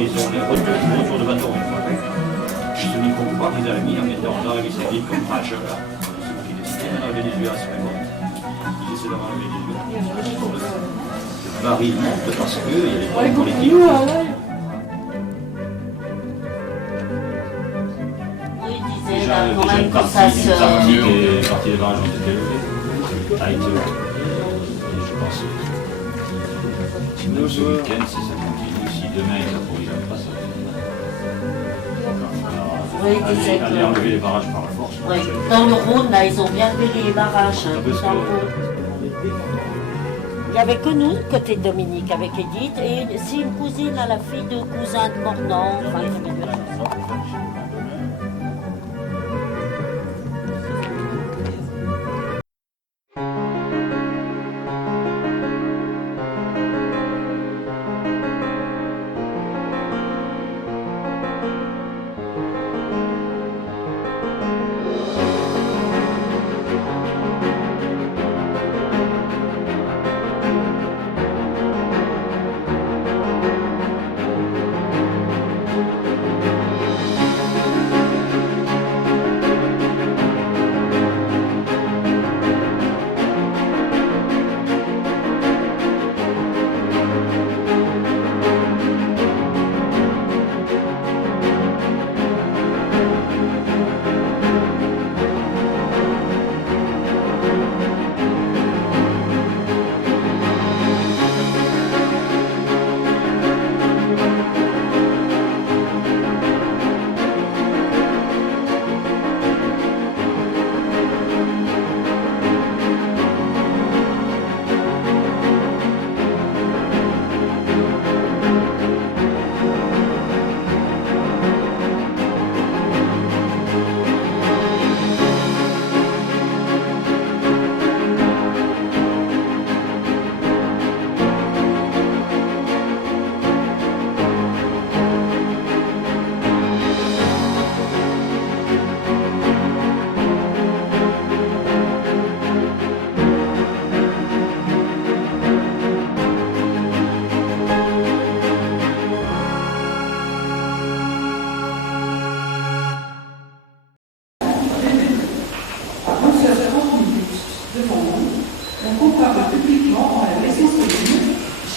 maison, les retours de bateau une fois. Je me dis pourquoi vous avez mis en mettant en arrivée ces villes comme Rachel, là. C'est vous qui décidez, on avait des yeux à ce moment. Ils essaient d'avoir les yeux. Marie monte parce qu'il y a des problèmes pour l'équipe. Déjà une partie des barrages ont été levés. A été levée. Et je pense que sinon ce week-end, si ça continue, si demain ils n'approvissionnent pas, ça va. Aller enlever les barrages par la force. Oui. Dans le Rhône, là, ils ont bien levé les barrages. Dans le Rhône. Il n'y avait que nous, côté de Dominique, avec Edith, et c'est une cousine à la fille de cousin de Mornan. Enfin, il y avait deux choses.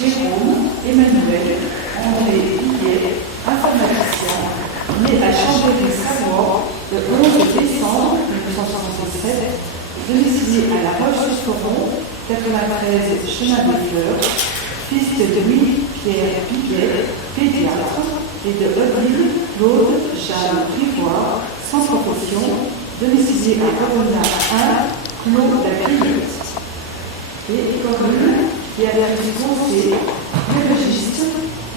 Jérôme Emmanuel André Billet, informaticien, né à Chambéry-Savoie le 11 décembre 1967, domicilié à La Roche-sur-Foron, 93 Chemin des Fleurs, fils de Dominique-Pierre Billet, pédiatre, et de Odile Claude Jeanne Rivoire, sans profession, domicilié à Corona 1, Clos la Grillette. Et Corinne, qui avait réalisé biologiste,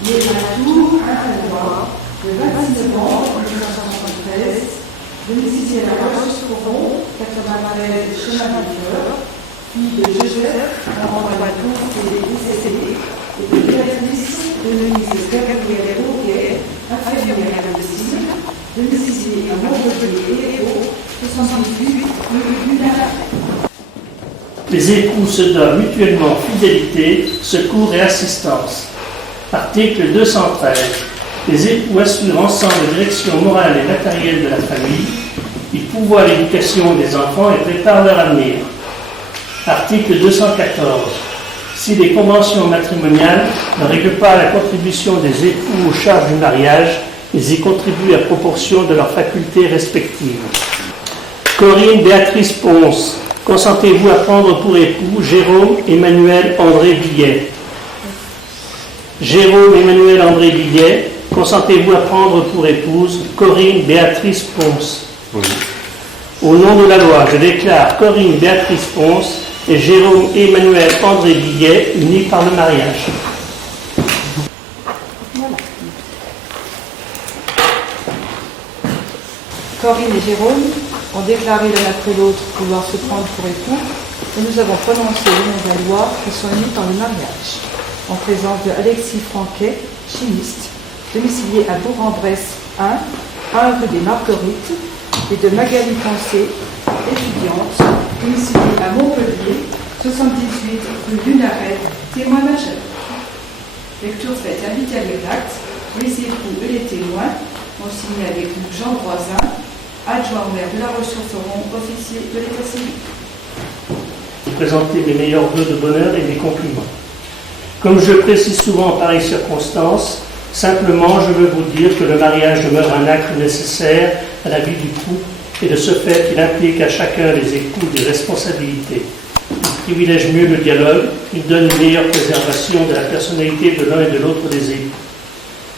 né à Tours, Intalois, le 26 novembre 1973, domicilié à La Roche-sur-Foron, 93 Chemin des Fleurs, fille de Joseph, Laurent Batou et décédé, et de Béatrice Denise Gabriel Auguet, infirmière à médecine, domiciliée à Montpellier et au 78 rue du Nard. Les époux se donnent mutuellement fidélité, secours et assistance. Article 213. Les époux assurent ensemble la direction morale et matérielle de la famille. Ils pourvoient l'éducation des enfants et préparent leur avenir. Article 214. Si les conventions matrimoniales ne règlent pas la contribution des époux aux charges du mariage, ils y contribuent à proportion de leurs facultés respectives. Corinne Béatrice Ponce. Consentez-vous à prendre pour époux Jérôme Emmanuel André Billet? Jérôme Emmanuel André Billet, consentez-vous à prendre pour épouse Corinne Béatrice Ponce? Oui. Au nom de la loi, je déclare Corinne Béatrice Ponce et Jérôme Emmanuel André Billet unis par le mariage. Voilà. Corinne et Jérôme ont déclaré l'un après l'autre vouloir se prendre pour époux et nous avons prononcé le nom de la loi qui sont unis dans le mariage. En présence de Alexis Franquet, chimiste, domicilié à Bourg-en-Bresse 1 rue des Marguerites, et de Magali Pensée, étudiante, domiciliée à Montpellier, 78 rue Lunaret, témoin majeur. Lecture faite invité d'acte. Les époux et les témoins ont signé avec nous Jean Voisin, adjoint au maire de La Roche-sur-Foron, officier de l'état civil. Présenter mes meilleurs vœux de bonheur et mes compliments. Comme je précise souvent en pareilles circonstances, simplement je veux vous dire que le mariage demeure un acte nécessaire à la vie du couple et de ce fait il implique à chacun des époux des responsabilités. Il privilège mieux le dialogue, il donne une meilleure préservation de la personnalité de l'un et de l'autre des époux.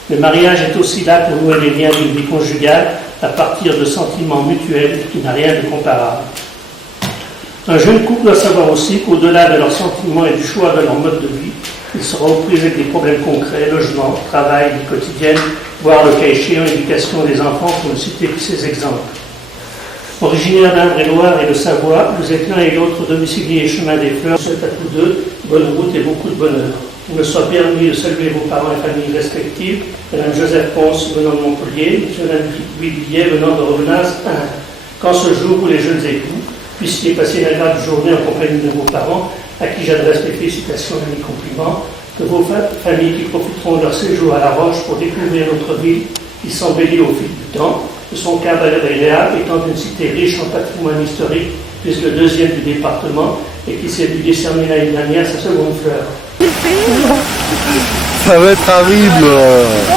Le mariage est aussi là pour nouer les liens d'une vie conjugale à partir de sentiments mutuels qui n'a rien de comparable. Un jeune couple doit savoir aussi qu'au-delà de leurs sentiments et du choix de leur mode de vie, il sera aux prises avec des problèmes concrets, logement, travail, vie quotidienne, voire le cas échéant, éducation des enfants, pour ne citer que ces exemples. Originaire d'Indre-et-Loire et de Savoie, vous êtes l'un et l'autre domiciliés chemin des Fleurs. Je souhaite à tous deux bonne route et beaucoup de bonheur. Il me soit permis de saluer vos parents et familles respectives, Mme Joseph Ponce venant de Montpellier, M. Louis Billet venant de Revenaz, qu'en ce jour où les jeunes époux puissiez passer une agréable journée en compagnie de vos parents, à qui j'adresse mes félicitations et mes compliments, que vos familles qui profiteront de leur séjour à La Roche pour découvrir notre ville qui s'embellit au fil du temps, de son cadre agréable étant une cité riche en patrimoine historique, puisque le deuxième du département, et qui s'est vu décerner l'année dernière sa seconde fleur. Ça va être horrible.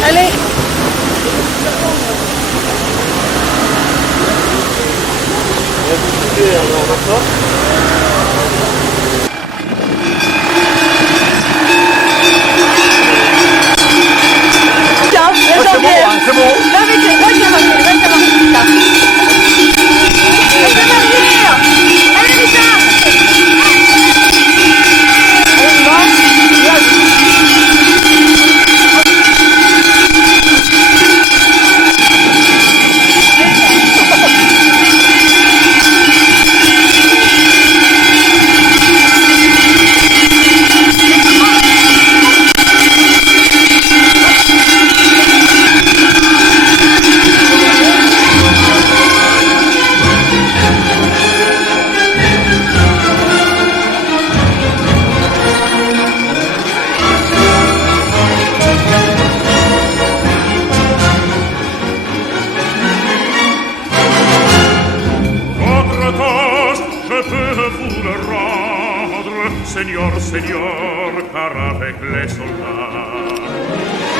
Allez. C'est bon. Seigneur, Seigneur, car avec les soldats,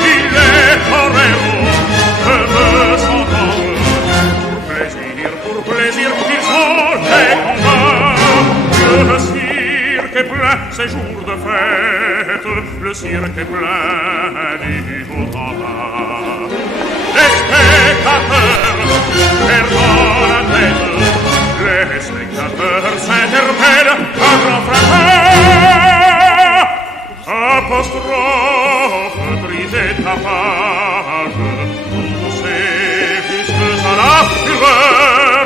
il est torero que me s'entendre. Pour plaisir, qu'ils ont les combats. Le cirque est plein, c'est jour de fête, le cirque est plein du beau tabac. Les spectateurs perdent la tête, les spectateurs s'interpellent à grand fracas. Apostrophe, brisée tapage, poussée jusque à la fureur,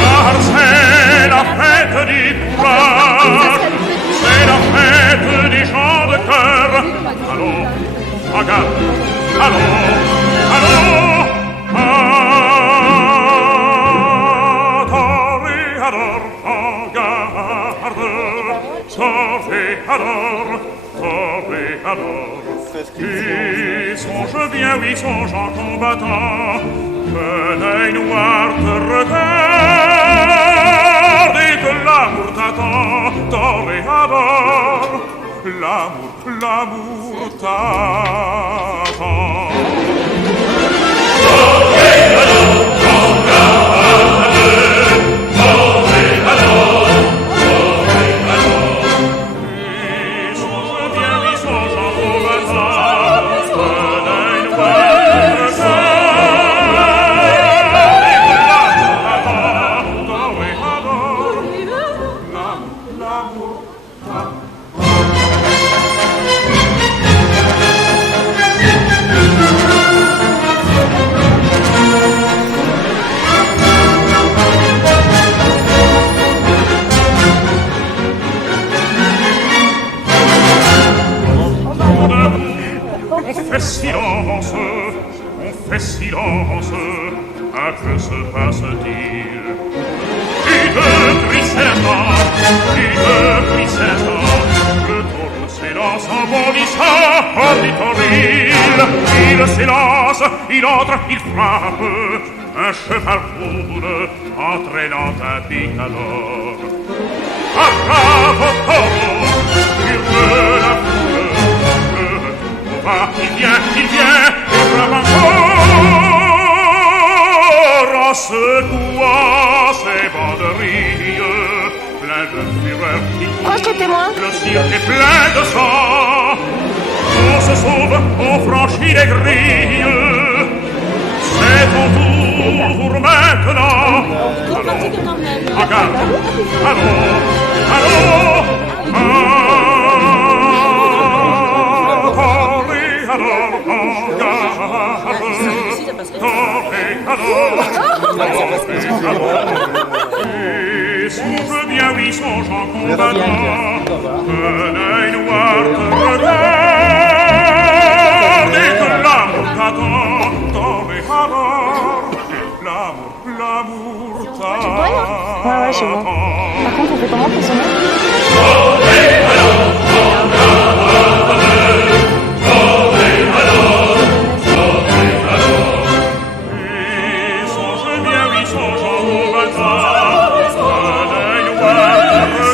car c'est la fête du courage, c'est la fête des gens de cœur. Allons, bagarre, allons, allons. Et songe bien, oui, songe en combattant, que l'œil noir te regarde et que l'amour t'attend, toréador, l'amour t'attend. On fait silence, à que se passe-t-il? Une tristesse, le taureau s'élance. dans son bondissant auditoril, il s'élance, il entre, il frappe, un cheval roule, entraînant un picador. Ah, bravo, taureau, hurle la foule, le tour va, il vient, il frappe encore, en secouant ses banderilles, plein de fureur qui court. Le cirque est plein de sang. On se sauve, on franchit les grilles. C'est ton tour maintenant. Allons, en garde. Allons, allons. Correz alors en garde. Correz alors. Et souffle bien, oui, songeant combattant, un œil noir te regarde et que l'amour t'attend dans les havards. L'amour t'attend. Ouais, je vois. Par contre, on fait comment pour son nom? Et songe bien, oui, songeant combattant, un œil noir te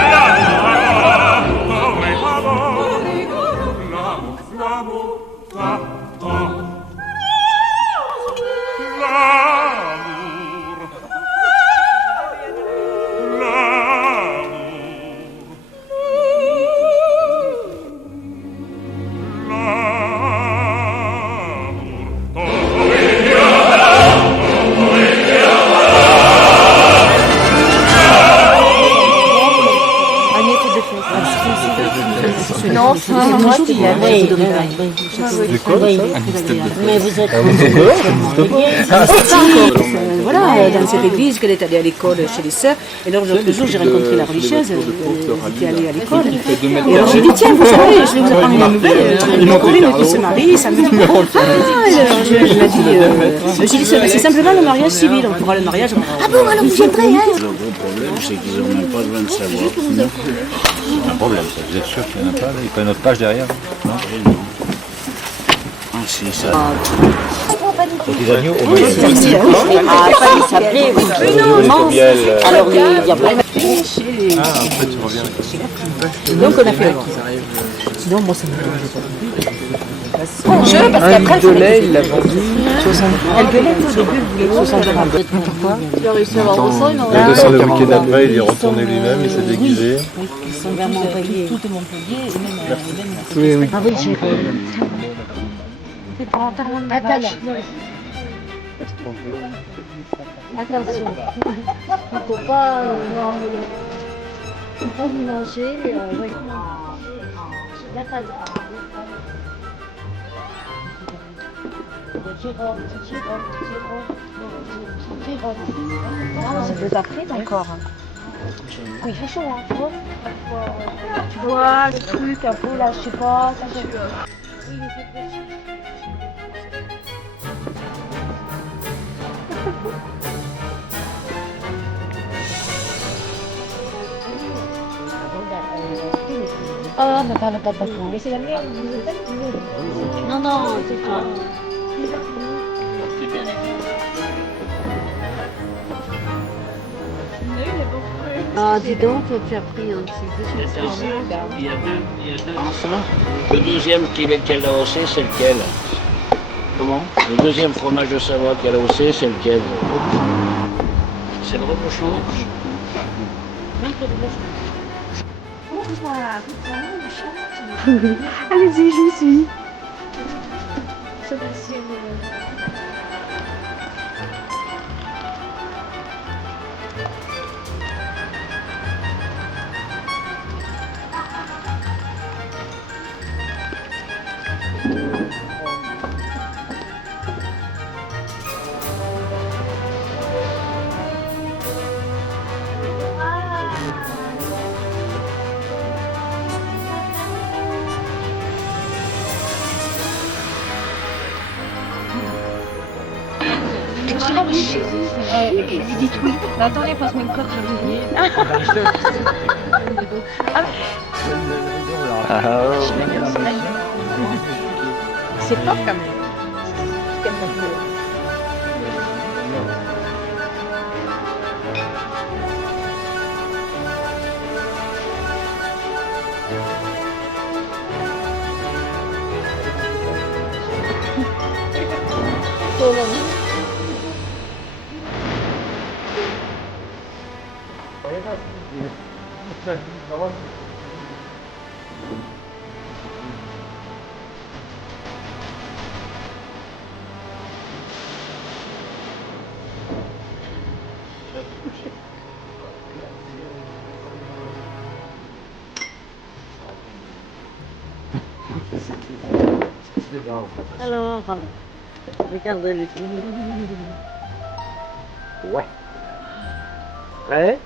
regarde et que l'amour t'attend dans les havards. L'amour t'attend. Non, c'est moi qui l'ai. Mais vous êtes Voilà, dans cette église qu'elle est allée à l'école chez les sœurs. Et alors l'autre jour, j'ai rencontré la religieuse qui est allée à l'école. Et alors j'ai dit, tiens, vous savez, je vais vous apprendre une nouvelle. Une copine qui se marie, ça me dit, ah, alors je lui ai dit, c'est simplement le mariage civil. On fera le mariage. Ah bon, alors vous viendrez, hein? Le gros problème, c'est qu'ils n'ont même pas besoin de savoir. C'est un problème, ça. Vous êtes sûr qu'il n'y en a pas là? Il n'y a pas notre page derrière? Non. Ah, si, ça. Petits agneaux, au Ah, pas les sablés, oui. Alors, il y a pas de... après tu reviens. Donc on a fait le vent. Sinon, moi ça me dérangeait pas. Je, parce qu'après, il l'a vendu 60. Elle gueulait au début, elle voulait 60 €. Pourquoi? Il a réussi à avoir 200, il en a. Le week-end après, il est retourné lui-même, il s'est déguisé. Ils sont vers Montpellier. Tout est Montpellier, et même. Oui, oui. Ah oui, j'ai... Attention. Il ne faut pas mélanger. Oui. Ça peut pas pris encore. Oui, il fait chaud, hein, tu vois. Tu vois, le truc un peu là, je sais pas. Ça, oui, mais c'est possible. Oh, ne parle pas beaucoup. Mais c'est la mienne. Non, non, c'est toi. Ah, dis donc, tu as pris un petit peu. Il y a deux. Le deuxième qu'elle a haussé, c'est lequel? Comment? Le deuxième fromage de Savoie qu'elle a haussé, c'est lequel? C'est le reblochon. Allez-y, je vous suis. Vous dites oui. Mais attendez, passe-moi une coque, je vais C'est fort quand même. Alors, regardez le Ouais. Prêt?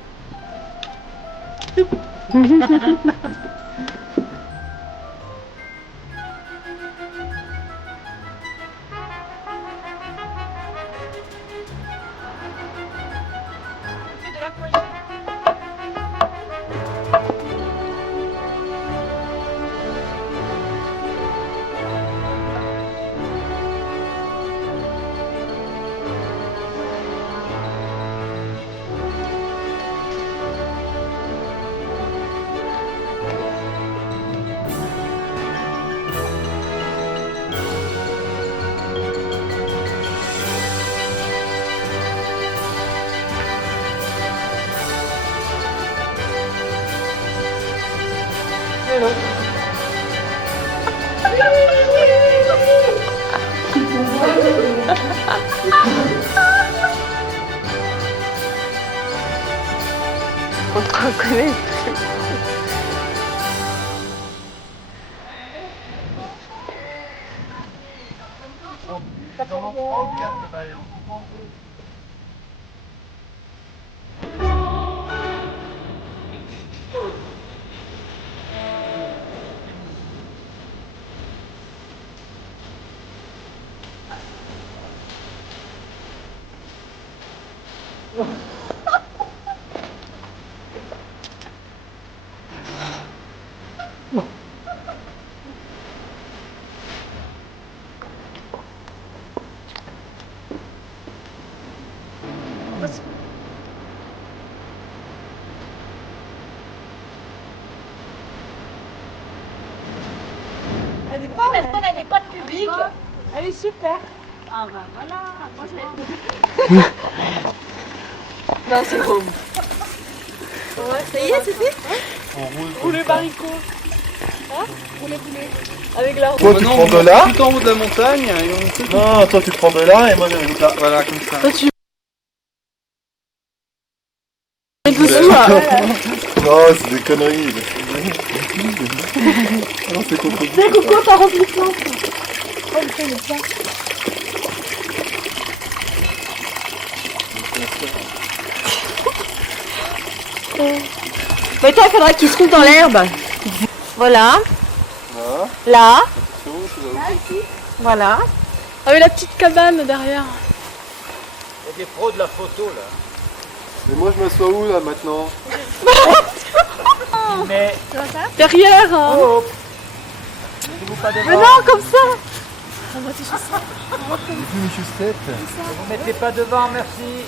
On te reconnaît. Est-ce qu'on a des codes publics? Elle est super. Ah bah voilà, moi je l'ai. Non, c'est bon. Ouais, ça y est, c'est fait. Poulet baricot. Hein? Poulet. Avec la Toi tu prends de là. Tout en haut de la montagne. Non, toi tu prends de là et moi je vais de là. Voilà, comme ça. Toi tu. Non, c'est des conneries. Non, c'est contre. C'est Coco, t'as rempli le plan. Oh, le fait le plan. Mais toi, il faudra qu'il se trouve dans l'herbe. Voilà. Là. Là. Là, Voilà. Avec la petite cabane derrière. Il y a des pros de la photo là. Mais moi je m'assois où là maintenant? Mais Derrière. Hein. oh, Mais non, comme ça. Une chustette. vous mettez pas devant, merci.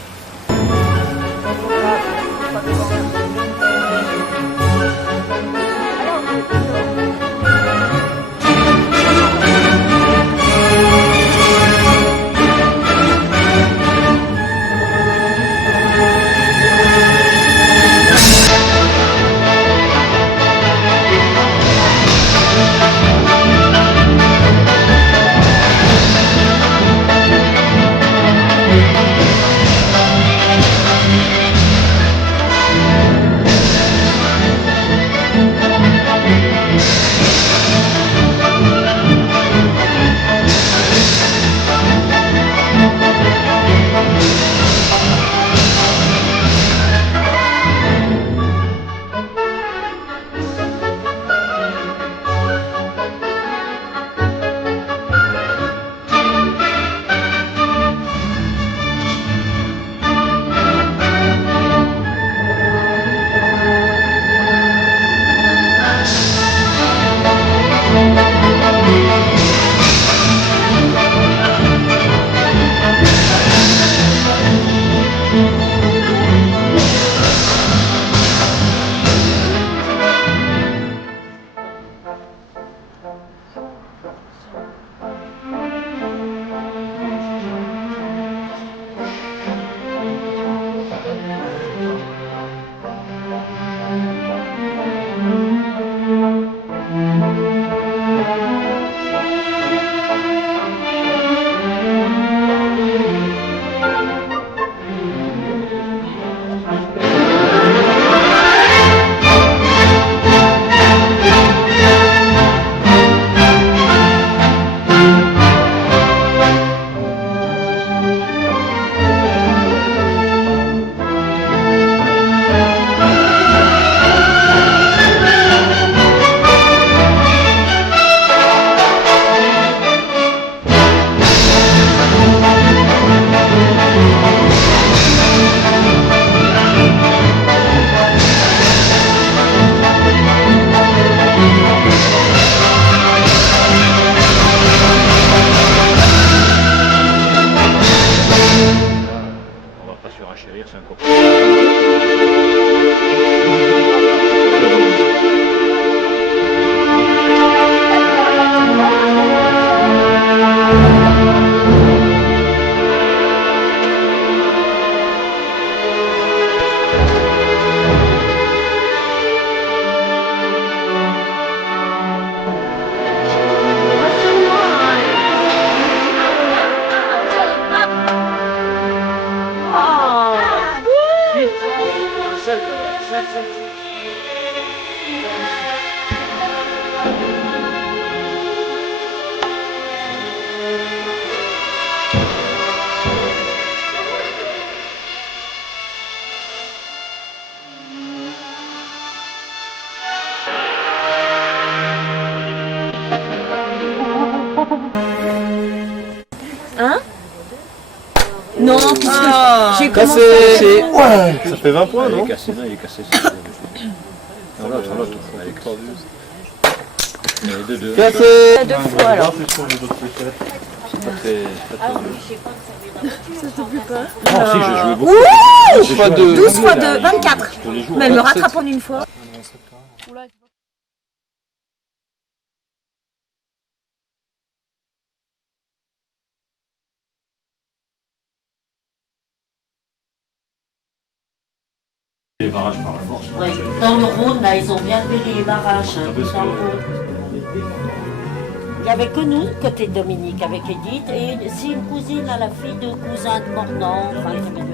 Non, puisque j'ai Cassé. commencé. Ouais. Ça fait 20 points, non? Il est cassé, non, il est cassé. Non, l'autre. Elle est tordue. Elle est 2-2. Cassé. 2 fois alors. C'est pas très dur. Ça te plaît pas? Non, si, je jouais beaucoup. Ouh, 12 fois 2. 12 fois 2, 24. Tous les jours. Mais elle me rattrape en une fois. Les barrages par la force. Ouais. Dans le Rhône, là, ils ont bien fait les barrages. Hein, dans le Rhône. Il n'y avait que nous, côté Dominique, avec Edith. Et c'est une cousine à la fille de cousin de Mornan. Enfin, qui avait dû...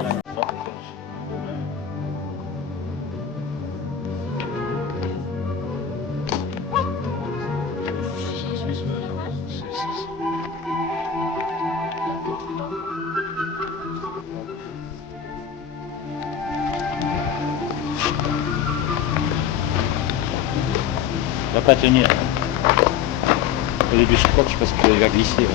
Il va pas tenir. Au début, je crois que parce qu'il va glisser.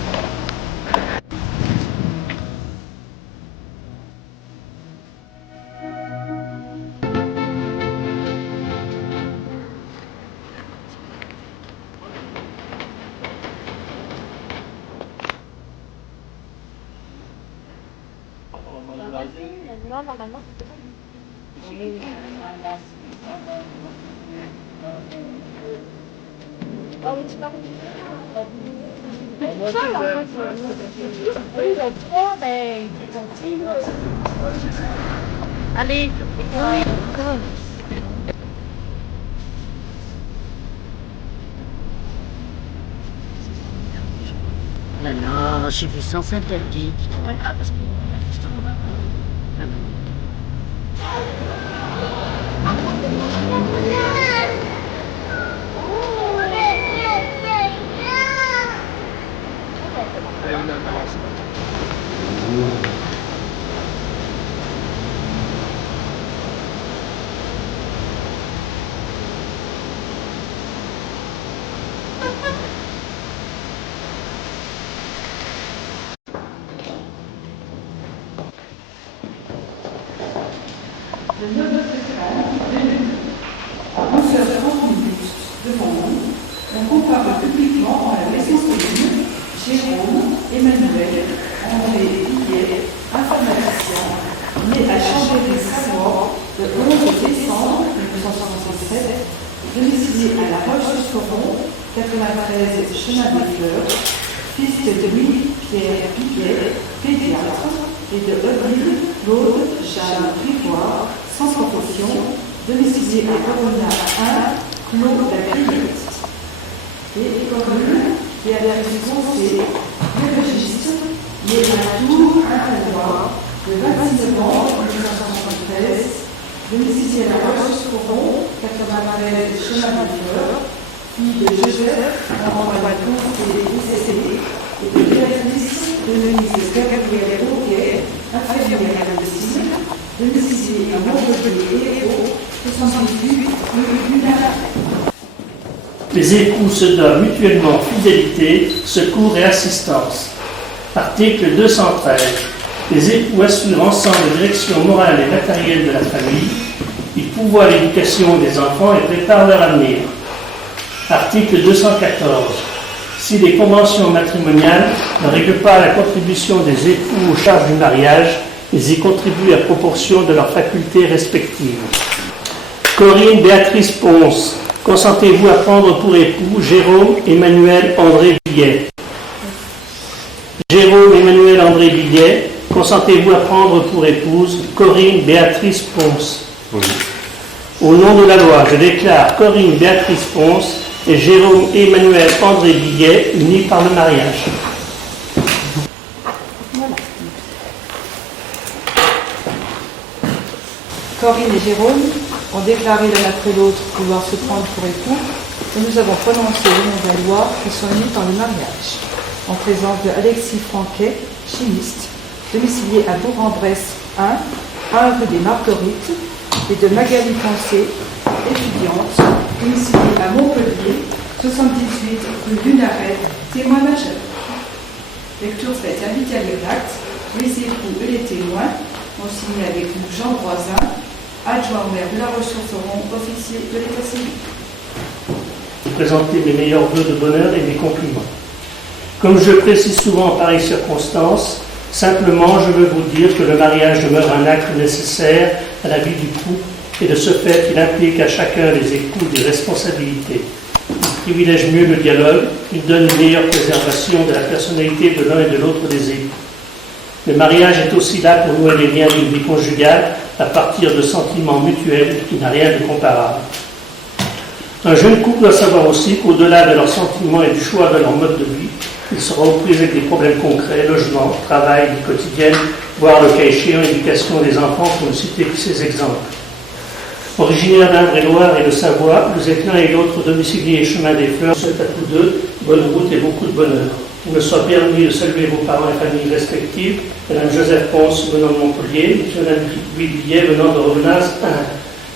Non, normalement, allez. Là, là, j'ai vu sens interdit. Le 9 septembre 2002, à 11h30 devant nous, on compare publiquement à la maison commune Jérôme, Emmanuel, André Billet, informaticien, né à Chambéry-Savoie le 11 décembre 1967, domicilié à La Roche-sur-Foron, 93 chemin des Fleurs, fils de Louis-Pierre Billet, pédiatre, et de Odile Claude Jeanne Rivoire, sans profession, domicilié à Corona 1, Clos la Grillette. Et commune qui a la résidence le registre, né à Tours, à le 26 novembre 1973, domicilié à La Roche-sur-Foron, 93 chemin des Fleurs, fille de Joseph, Laurent Balcourt et décédé, et de directrice de Denise Gabrielle Rouquet, infirmière à médecine, domiciliée à Montpellier et au 78 rue du Nara. Les époux se donnent mutuellement fidélité, secours et assistance. Article 213. Les époux assurent ensemble la direction morale et matérielle de la famille. Ils pourvoient l'éducation des enfants et préparent leur avenir. Article 214. Si les conventions matrimoniales ne règlent pas la contribution des époux aux charges du mariage, ils y contribuent à proportion de leurs facultés respectives. Corinne Béatrice Ponce, consentez-vous à prendre pour époux Jérôme Emmanuel André Billet? Jérôme Emmanuel André Billet, consentez-vous à prendre pour épouse Corinne Béatrice Ponce? Oui. Au nom de la loi, je déclare Corinne Béatrice Ponce et Jérôme Emmanuel André Billet unis par le mariage. Voilà. Corinne et Jérôme ont déclaré l'un après l'autre vouloir se prendre pour époux et nous avons prononcé le nom de la loi qui sont unis par le mariage. En présence de Alexis Franquet, chimiste, domicilié à Bourg-en-Bresse 1 rue des Marguerites, et de Magali Foncé, étudiante, domiciliée à Montpellier, 78 rue Lunaret, témoin majeur. Lecture faite invité à l'exact, les époux et les témoins ont signé avec nous Jean Roisin, adjoint au maire de La Roche-sur-Foron, officier de l'état civil. Présenter mes meilleurs vœux de bonheur et mes compliments. Comme je précise souvent en pareilles circonstances, simplement je veux vous dire que le mariage demeure un acte nécessaire à la vie du couple et de ce fait il implique à chacun des époux des responsabilités. Il privilège mieux le dialogue, il donne une meilleure préservation de la personnalité de l'un et de l'autre des époux. Le mariage est aussi là pour nouer les liens d'une vie conjugale à partir de sentiments mutuels qui n'a rien de comparable. Un jeune couple doit savoir aussi qu'au-delà de leurs sentiments et du choix de leur mode de vie, il sera aux prises avec des problèmes concrets, logement, travail, vie quotidienne, voire le cas échéant, éducation des enfants, pour ne citer que ces exemples. Originaires d'Indre-et-Loire et de Savoie, vous êtes l'un et l'autre domiciliés chemin des Fleurs, je souhaite à tous deux bonne route et beaucoup de bonheur. Il me soit permis de saluer vos parents et familles respectives, Mme Joseph Ponce venant de Montpellier, M. Villiers venant de Revenaz,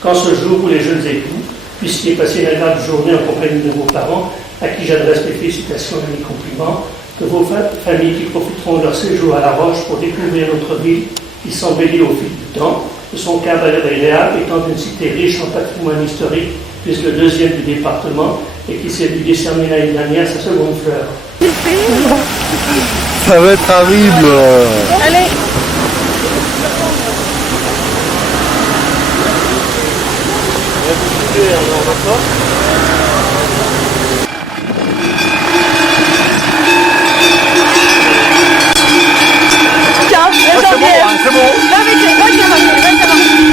qu'en ce jour où les jeunes époux puissiez passer une agréable journée en compagnie de vos parents, à qui j'adresse mes félicitations et mes compliments, que vos familles qui profiteront de leur séjour à La Roche pour découvrir notre ville, qui s'embellit au fil du temps, de son cadre agréable étant une cité riche en patrimoine historique, puisque le deuxième du département, et qui s'est vu décerner l'année dernière sa seconde fleur. Ça va être horrible. Allez. Tiens, c'est bon, c'est bon. Là, avec les voix, tiens, allez, Rita.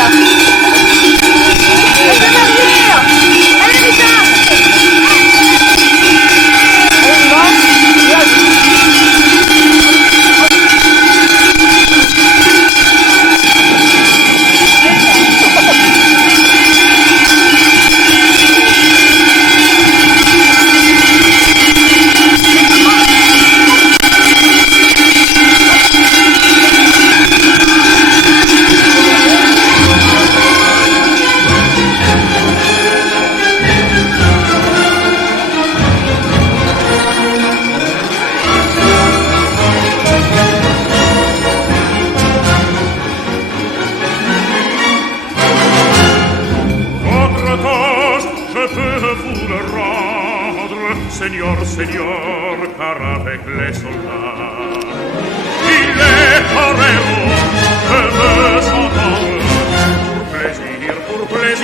Seigneur, car avec les soldats